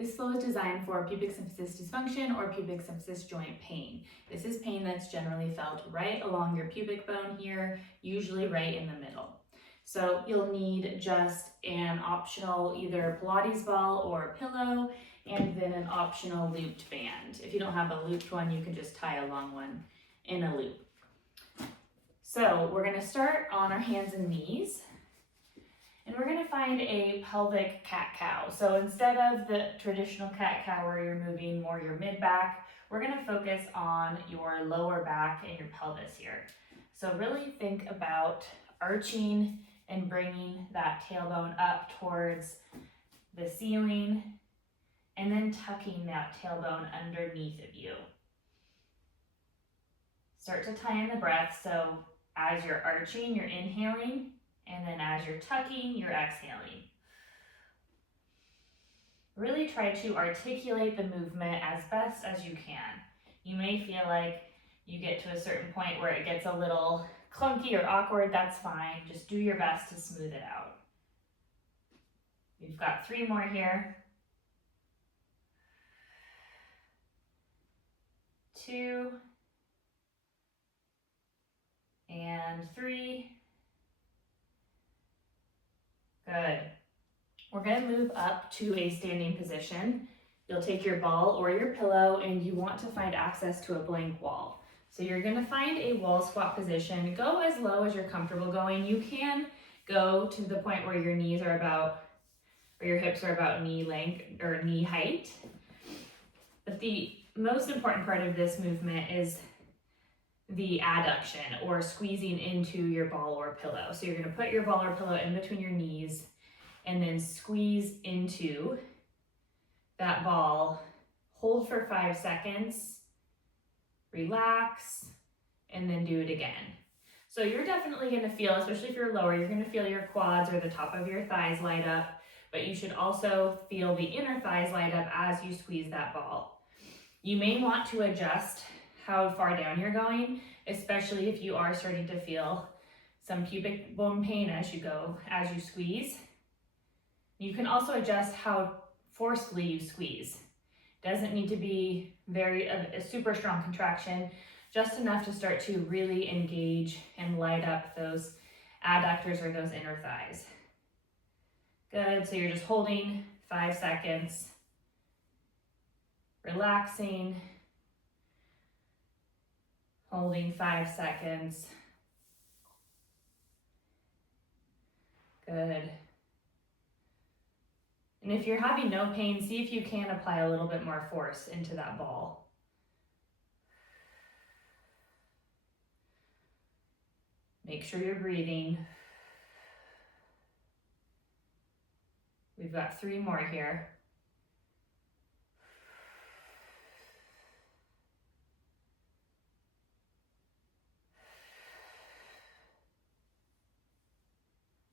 This flow is designed for pubic symphysis dysfunction or pubic symphysis joint pain. This is pain that's generally felt right along your pubic bone here, usually right in the middle. So you'll need just an optional either Pilates ball or pillow, and then an optional looped band. If you don't have a looped one, you can just tie a long one in a loop. So we're gonna start on our hands and knees. And we're gonna find a pelvic cat-cow. So instead of the traditional cat-cow where you're moving more your mid-back, we're gonna focus on your lower back and your pelvis here. So really think about arching and bringing that tailbone up towards the ceiling and then tucking that tailbone underneath of you. Start to tie in the breath. So as you're arching, you're inhaling. And then as you're tucking, you're exhaling. Really try to articulate the movement as best as you can. You may feel like you get to a certain point where it gets a little clunky or awkward. That's fine. Just do your best to smooth it out. We've got 3 more here. 2 and 3. Good. We're going to move up to a standing position. You'll take your ball or your pillow and you want to find access to a blank wall. So you're going to find a wall squat position. Go as low as you're comfortable going. You can go to the point where your knees are about, or your hips are about knee length or knee height. But the most important part of this movement is the adduction or squeezing into your ball or pillow. So you're going to put your ball or pillow in between your knees and then squeeze into that ball. Hold for 5 seconds, relax, and then do it again. So you're definitely going to feel, especially if you're lower, you're going to feel your quads or the top of your thighs light up, but you should also feel the inner thighs light up as you squeeze that ball. You may want to adjust how far down you're going, especially if you are starting to feel some pubic bone pain as you go, as you squeeze. You can also adjust how forcefully you squeeze. Doesn't need to be a super strong contraction, just enough to start to really engage and light up those adductors or those inner thighs. Good, so you're just holding 5 seconds, relaxing, holding 5 seconds. Good. And if you're having no pain, see if you can apply a little bit more force into that ball. Make sure you're breathing. We've got 3 more here.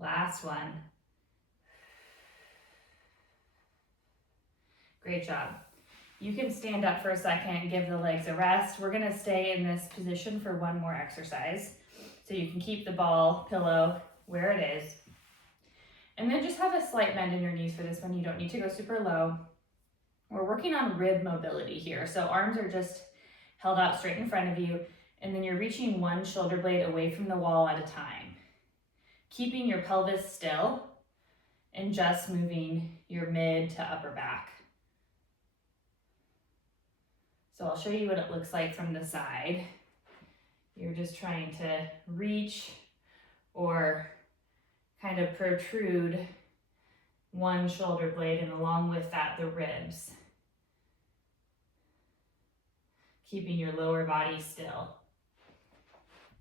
Last one. Great job. You can stand up for a second, give the legs a rest. We're gonna stay in this position for 1 more exercise. So you can keep the ball, pillow where it is. And then just have a slight bend in your knees for this one. You don't need to go super low. We're working on rib mobility here. So arms are just held out straight in front of you, and then you're reaching one shoulder blade away from the wall at a time. Keeping your pelvis still and just moving your mid to upper back. So I'll show you what it looks like from the side. You're just trying to reach or kind of protrude one shoulder blade, and along with that, the ribs. Keeping your lower body still.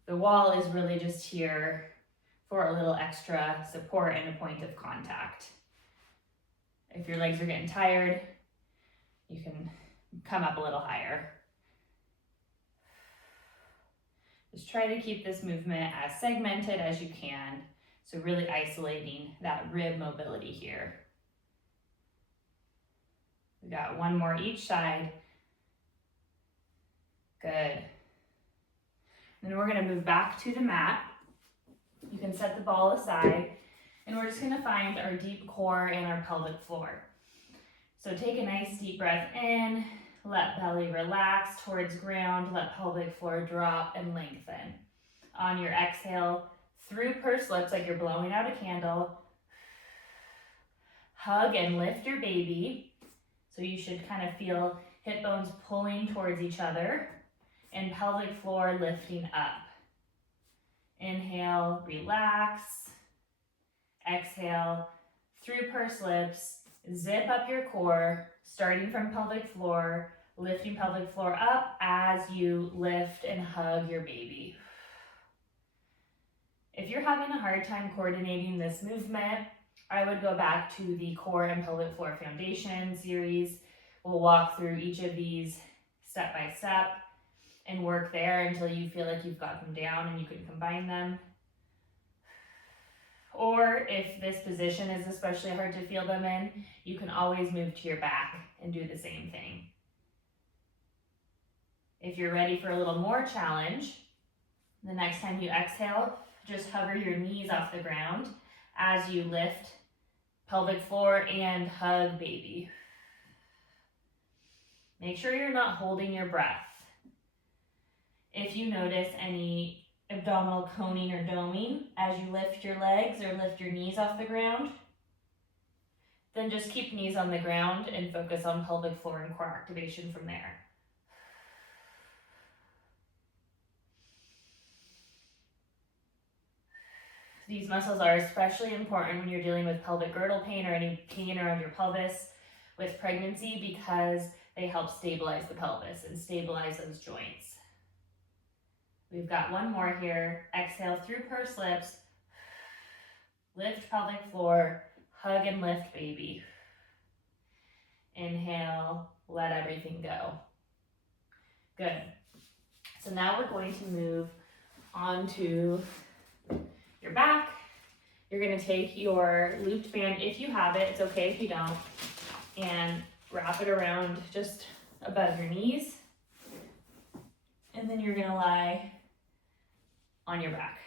The wall is really just here for a little extra support and a point of contact. If your legs are getting tired, you can come up a little higher. Just try to keep this movement as segmented as you can, so really isolating that rib mobility here. We got 1 more each side. Good. And then we're going to move back to the mat. You can set the ball aside, and we're just going to find our deep core and our pelvic floor. So take a nice deep breath in, let belly relax towards ground, let pelvic floor drop and lengthen. On your exhale, through pursed lips like you're blowing out a candle, hug and lift your baby. So you should kind of feel hip bones pulling towards each other and pelvic floor lifting up. Inhale, relax. Exhale, through pursed lips, zip up your core, starting from pelvic floor, lifting pelvic floor up as you lift and hug your baby. If you're having a hard time coordinating this movement, I would go back to the core and pelvic floor foundation series. We'll walk through each of these step by step and work there until you feel like you've got them down and you can combine them. Or if this position is especially hard to feel them in, you can always move to your back and do the same thing. If you're ready for a little more challenge, the next time you exhale, just hover your knees off the ground as you lift pelvic floor and hug baby. Make sure you're not holding your breath. If you notice any abdominal coning or doming as you lift your legs or lift your knees off the ground, then just keep knees on the ground and focus on pelvic floor and core activation from there. These muscles are especially important when you're dealing with pelvic girdle pain or any pain around your pelvis with pregnancy, because they help stabilize the pelvis and stabilize those joints. We've got one more here. Exhale through pursed lips, lift pelvic floor, hug and lift baby. Inhale, let everything go. Good. So now we're going to move on to your back. You're going to take your looped band, if you have it, it's okay if you don't, and wrap it around just above your knees. And then you're going to lie on your back.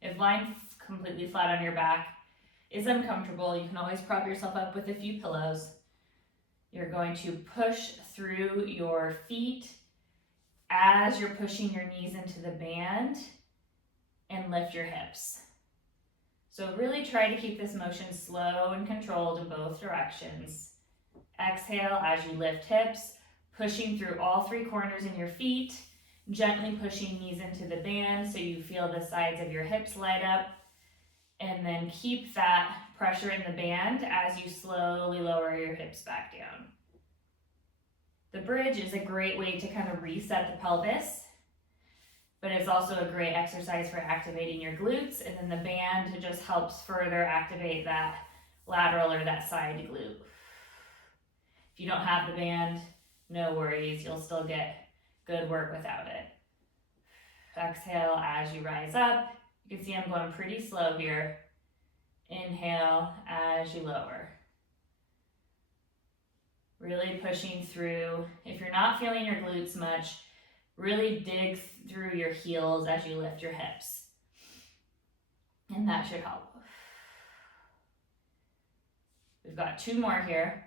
If lying completely flat on your back is uncomfortable, you can always prop yourself up with a few pillows. You're going to push through your feet as you're pushing your knees into the band and lift your hips. So really try to keep this motion slow and controlled in both directions. Exhale as you lift hips, pushing through all three corners in your feet, gently pushing knees into the band so you feel the sides of your hips light up, and then keep that pressure in the band as you slowly lower your hips back down. The bridge is a great way to kind of reset the pelvis, but it's also a great exercise for activating your glutes, and then the band just helps further activate that lateral or that side glute. If you don't have the band, no worries, you'll still get good work without it. Exhale as you rise up. You can see I'm going pretty slow here. Inhale as you lower. Really pushing through. If you're not feeling your glutes much, really dig through your heels as you lift your hips. And that should help. We've got two more here.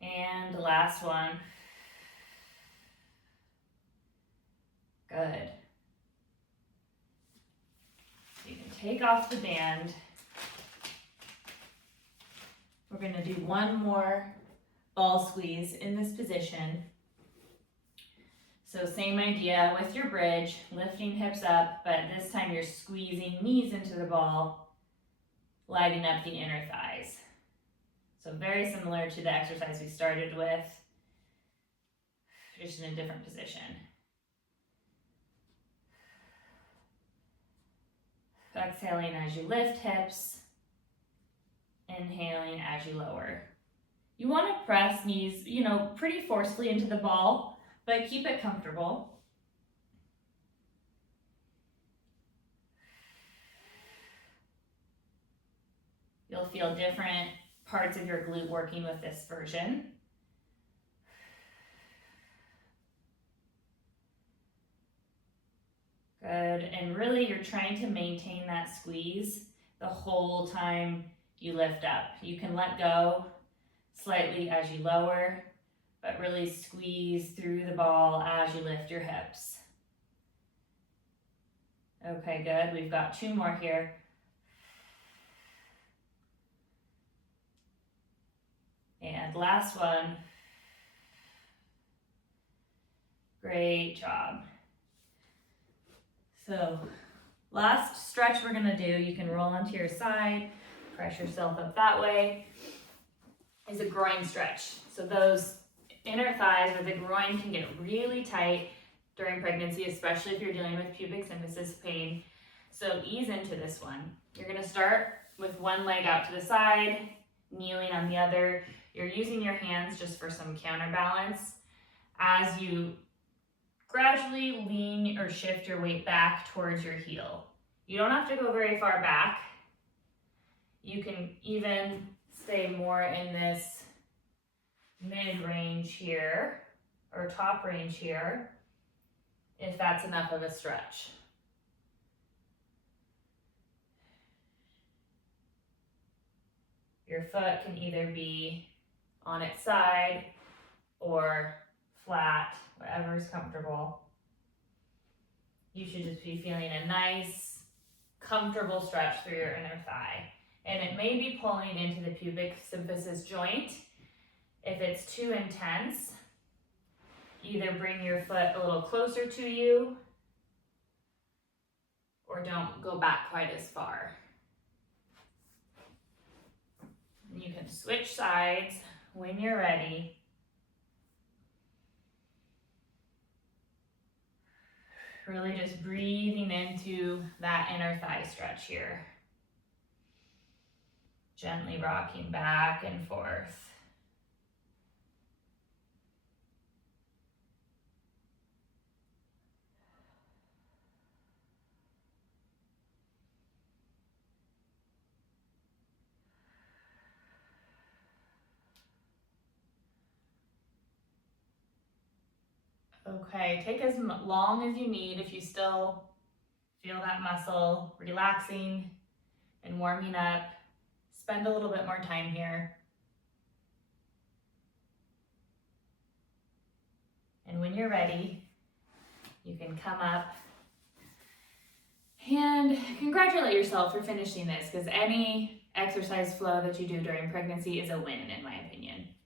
And the last one. Good. So you can take off the band. We're going to do one more ball squeeze in this position. So same idea with your bridge, lifting hips up, but this time you're squeezing knees into the ball, lighting up the inner thighs. So very similar to the exercise we started with, just in a different position. Exhaling as you lift hips, inhaling as you lower. You want to press knees, pretty forcefully into the ball, but keep it comfortable. You'll feel different parts of your glute working with this version. Good, and really you're trying to maintain that squeeze the whole time you lift up. You can let go slightly as you lower, but really squeeze through the ball as you lift your hips. Okay, good. We've got 2 more here. And last one. Great job. So last stretch we're gonna do, you can roll onto your side, press yourself up that way, is a groin stretch. So those inner thighs or the groin can get really tight during pregnancy, especially if you're dealing with pubic symphysis pain. So ease into this one. You're gonna start with one leg out to the side, kneeling on the other. You're using your hands just for some counterbalance. As you gradually lean or shift your weight back towards your heel. You don't have to go very far back. You can even stay more in this mid-range here, or top range here, if that's enough of a stretch. Your foot can either be on its side or flat, whatever is comfortable. You should just be feeling a nice, comfortable stretch through your inner thigh. And it may be pulling into the pubic symphysis joint. If it's too intense, either bring your foot a little closer to you or don't go back quite as far. And you can switch sides when you're ready. Really just breathing into that inner thigh stretch here. Gently rocking back and forth. Okay, take as long as you need if you still feel that muscle relaxing and warming up. Spend a little bit more time here. And when you're ready, you can come up and congratulate yourself for finishing this, because any exercise flow that you do during pregnancy is a win, in my opinion.